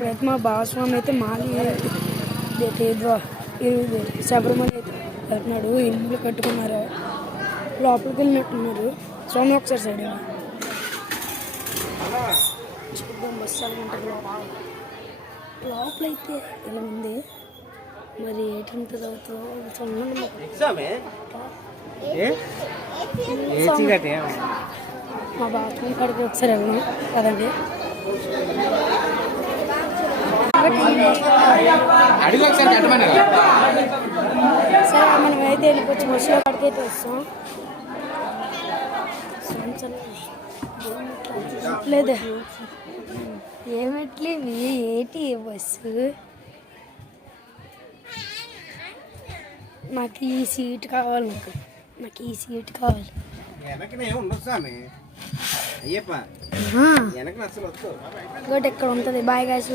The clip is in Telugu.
ఇప్పుడైతే మా భాగస్వామి అయితే మాలి శబరిమల అయితే వెళ్తున్నాడు. ఇల్లు కట్టుకున్నారు, లోపలికి వెళ్ళినట్టున్నారు. స్వామి ఒకసారి సైడ్ చూద్దాం. బస్సు అనుకుంటారు లోపలైతే ఇలా ఉంది. మరి ఏంటి మా బాత్రూమ్ కాడికి ఒకసారి వెళ్ళాం కదండి. సరే మనం అయితే వెళ్ళిపోవచ్చు. బస్సులో కాడికి అయితే వస్తాం. లేదా ఏమెట్లే ఏంటి బస్సు. నాకు ఈ సీట్ కావాలి. నాకు ఈ సీట్ కావాలి. ఇంకోటి ఎక్కడ ఉంటుంది. Bye guys.